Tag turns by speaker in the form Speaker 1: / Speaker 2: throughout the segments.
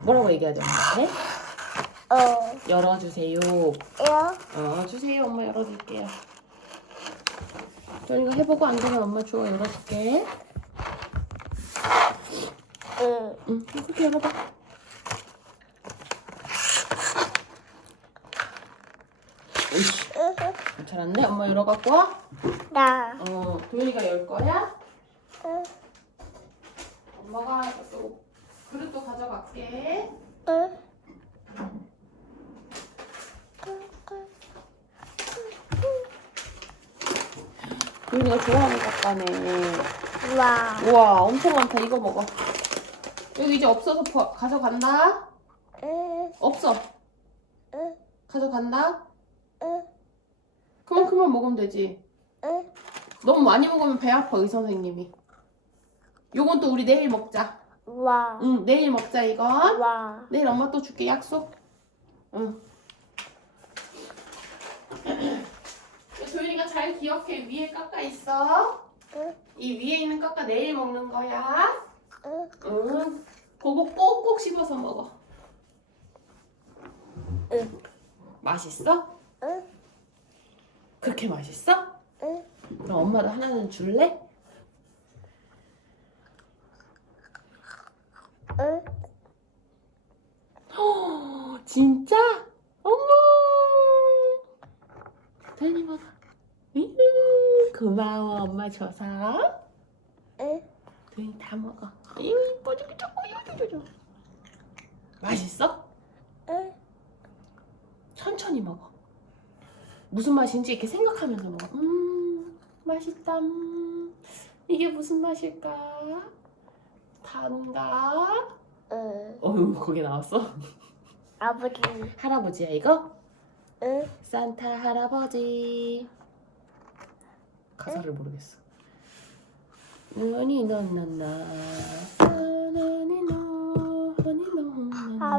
Speaker 1: 뭐라고 돼 엄마한테?
Speaker 2: 어,
Speaker 1: 열어주세요.
Speaker 2: 야,
Speaker 1: 어 주세요 엄마 열어줄게요. 저희가 해보고 안 되면 엄마 주워 열어줄게.
Speaker 2: 응,
Speaker 1: 응 그렇게 열어봐. 오이씨 잘안돼 엄마 열어갖고 와.
Speaker 2: 나,
Speaker 1: 어 도현이가 열 거야?
Speaker 2: 응,
Speaker 1: 엄마가 또 그릇도 가져갈게.
Speaker 2: 응.
Speaker 1: 도현이가 좋아하는 깎아네.
Speaker 2: 와,
Speaker 1: 우와 엄청 많다 이거 먹어. 여기 이제 없어서 버- 가져간다.
Speaker 2: 응,
Speaker 1: 없어.
Speaker 2: 응,
Speaker 1: 가져간다.
Speaker 2: 응,
Speaker 1: 그만큼만 먹으면 되지.
Speaker 2: 응.
Speaker 1: 너무 많이 먹으면 배 아파 의사 선생님이. 요건 또 우리 내일 먹자.
Speaker 2: 와,
Speaker 1: 응 내일 먹자 이건.
Speaker 2: 와,
Speaker 1: 내일 엄마 또 줄게 약속. 응. 도윤이가 잘 기억해 위에 깎아 있어.
Speaker 2: 응,
Speaker 1: 이 위에 있는 깎아 내일 먹는 거야.
Speaker 2: 응,
Speaker 1: 응. 그거 꼭꼭 씹어서 먹어.
Speaker 2: 응,
Speaker 1: 맛있어?
Speaker 2: 응,
Speaker 1: 그렇게 맛있어?
Speaker 2: 응.
Speaker 1: 그럼 엄마도 하나는 줄래?
Speaker 2: 응.
Speaker 1: 허, 진짜? 어머! 도윤이 먹어. 으, 고마워 엄마 줘서.
Speaker 2: 응.
Speaker 1: 도윤이 다 먹어. 이거 저거 저거. 맛있어?
Speaker 2: 응.
Speaker 1: 천천히 먹어. 무슨 맛인지 이렇게 생각하면서 먹어. 음, 맛있다. 음, 이게 무슨 맛일까? 단가?
Speaker 2: 응.
Speaker 1: 어휴, 거기 나왔어?
Speaker 2: 아버지,
Speaker 1: 할아버지야, 이거?
Speaker 2: 응.
Speaker 1: 산타 할아버지. 가사를 모르겠어. 너니 너나나 너니 너니 너나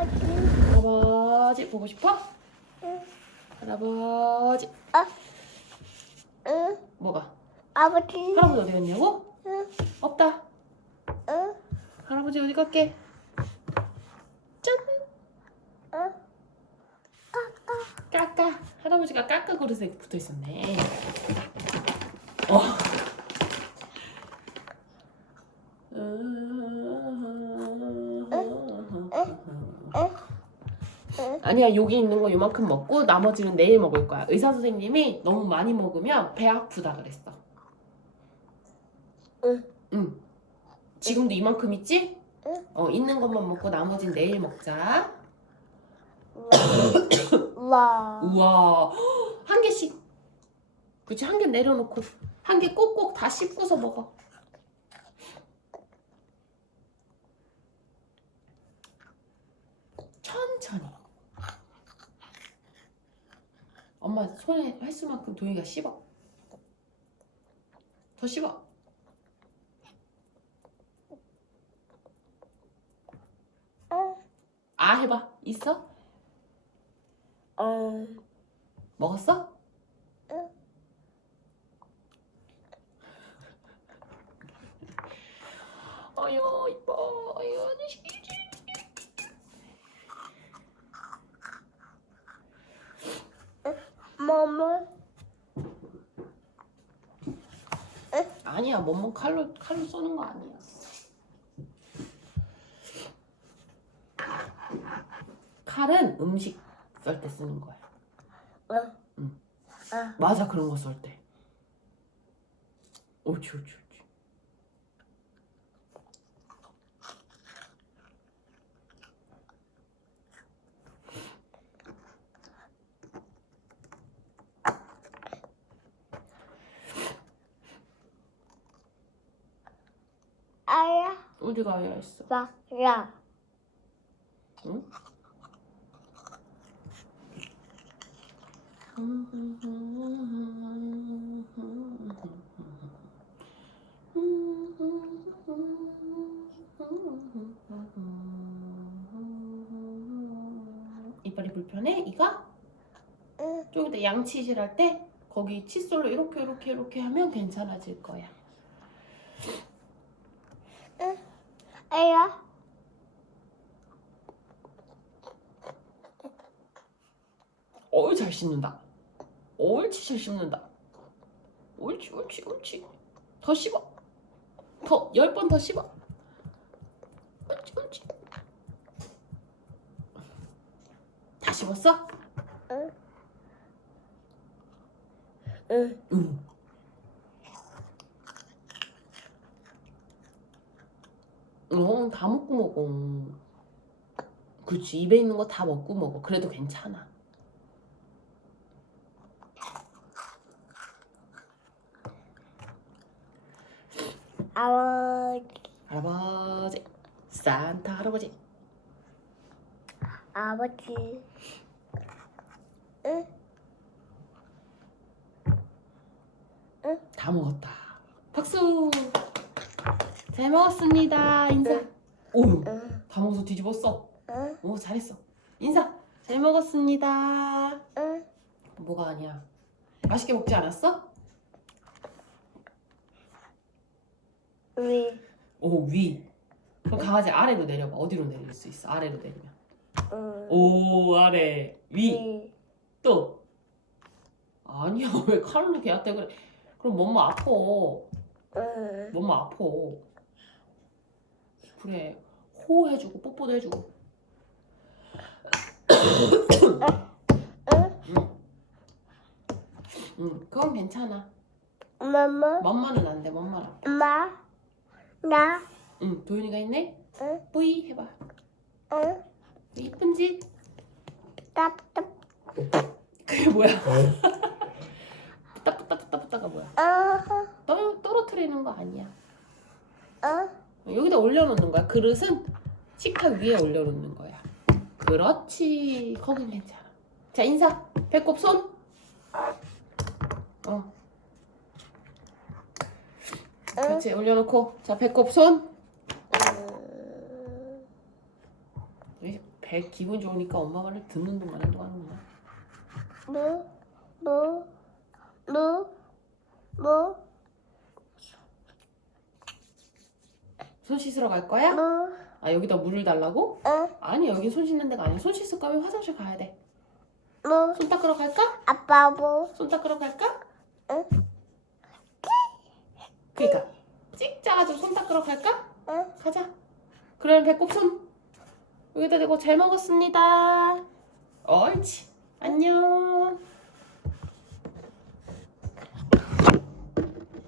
Speaker 2: 아버지,
Speaker 1: 할아버지 보고 싶어?
Speaker 2: 응.
Speaker 1: 할아버지
Speaker 2: 응.
Speaker 1: 뭐가?
Speaker 2: 아버지,
Speaker 1: 할아버지 어디 갔냐고?
Speaker 2: 응,
Speaker 1: 없다.
Speaker 2: 응,
Speaker 1: 할아버지 어디 갈게? 짠!
Speaker 2: 응.
Speaker 1: 까까. 할아버지가 까까 그릇에 붙어 있었네. 어. 아니야 여기 있는 거 요만큼 먹고 나머지는 내일 먹을 거야 의사 선생님이 너무 많이 먹으면 배 아프다 그랬어
Speaker 2: 응.
Speaker 1: 응 지금도 이만큼 있지?
Speaker 2: 응.
Speaker 1: 어 있는 것만 먹고 나머지는 내일 먹자.
Speaker 2: 와,
Speaker 1: 우와. 한 개씩. 그치 한 개 내려놓고. 한 개 꼭꼭 다 씹고서 먹어. 천천히. 엄마 손에 횟수만큼 도희가 씹어. 더 씹어
Speaker 2: 응,
Speaker 1: 아 해봐 있어?
Speaker 2: 응.
Speaker 1: 먹었어?
Speaker 2: 응.
Speaker 1: 어휴 이뻐 어휴 아저씨
Speaker 2: 뭐뭐?
Speaker 1: 아니야 뭐뭐 칼로 칼로 쏘는 거 아니야 칼은 음식 썰 때 쓰는 거야
Speaker 2: 응.
Speaker 1: 응.
Speaker 2: 아,
Speaker 1: 맞아 그런 거 썰 때 옳지 옳지 옳지
Speaker 2: 아야,
Speaker 1: 어디 가야 했어
Speaker 2: 나, 야.
Speaker 1: 응? 이빨이 불편해? 이가? 좀 이따 양치질 할 때 거기 칫솔로 이렇게 이렇게 이렇게 하면 괜찮아질 거야.
Speaker 2: 애야.
Speaker 1: 어우 잘 씻는다. 옳지 잘 씹는다. 옳지 옳지 옳지. 더 씹어. 더 열 번 더 씹어. 옳지 옳지. 다 씹었어?
Speaker 2: 응. 응.
Speaker 1: 응. 어, 다 먹고 먹어. 그렇지, 입에 있는 거 다 먹고 먹어. 그래도 괜찮아.
Speaker 2: 아버지.
Speaker 1: 할아버지, 산타 할아버지.
Speaker 2: 아버지. 응.
Speaker 1: 다 먹었다. 박수. 잘 먹었습니다. 인사. 오,
Speaker 2: 응.
Speaker 1: 다 먹어서 뒤집었어.
Speaker 2: 응.
Speaker 1: 오, 잘했어. 인사. 잘 먹었습니다.
Speaker 2: 응.
Speaker 1: 뭐가 아니야? 맛있게 먹지 않았어?
Speaker 2: 위.
Speaker 1: 오, 위. 그럼 강아지 아래로 내려봐. 어디로 내릴 수 있어? 아래로 내리면.
Speaker 2: 응.
Speaker 1: 오, 아래. 위.
Speaker 2: 위.
Speaker 1: 또. 아니야, 왜 칼로 걔한테 그래? 그럼 몸마 아파.
Speaker 2: 응.
Speaker 1: 몸마 아파. 그래. 호호 해주고 뽀뽀도 해주고.
Speaker 2: 응.
Speaker 1: 응. 응, 그건 괜찮아.
Speaker 2: 엄마.
Speaker 1: 맘마는 안 돼, 맘마는.
Speaker 2: 엄마. 나.
Speaker 1: 응, 도윤이가 있네?
Speaker 2: 응.
Speaker 1: 뿌이 해봐.
Speaker 2: 응.
Speaker 1: 이쁜 짓.
Speaker 2: 답답.
Speaker 1: 그게 뭐야? 뿌딱 뿌딱가 뭐야?
Speaker 2: 어.
Speaker 1: 떨, 떨어뜨리는 거 아니야.
Speaker 2: 어.
Speaker 1: 여기다 올려놓는 거야. 그릇은 식탁 위에 올려놓는 거야. 그렇지. 거긴 괜찮아. 자 인사. 배꼽 손. 어. 그렇지. 올려놓고. 자 배꼽 손. 이배 기분 좋으니까 엄마 말을 듣는 동안 행동하는구나.
Speaker 2: 무. 무. 무. 무.
Speaker 1: 손 씻으러 갈 거야?
Speaker 2: 무.
Speaker 1: 아 여기다 물을 달라고?
Speaker 2: 응.
Speaker 1: 아니 여기 손 씻는 데가 아니야. 손 씻을 거면 화장실 가야 돼.
Speaker 2: 무.
Speaker 1: 손 닦으러 갈까?
Speaker 2: 아빠 무.
Speaker 1: 손 닦으러 갈까?
Speaker 2: 응.
Speaker 1: 그니까 찍 짜가지고 손 닦으러 갈까?
Speaker 2: 응.
Speaker 1: 가자. 그러면 배꼽 손 여기다 대고 잘 먹었습니다. 옳지. 안녕.